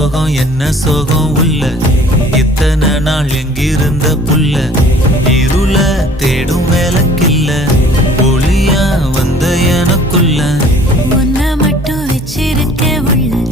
சோகம் என்ன சோகம் உள்ள இத்தனை நாள் எங்கிருந்த புல்ல இருள தேடும் வேலைக்கில்ல ஒளியா வந்த எனக்குள்ள உன்னை மட்டும் வச்சிருக்க உள்ள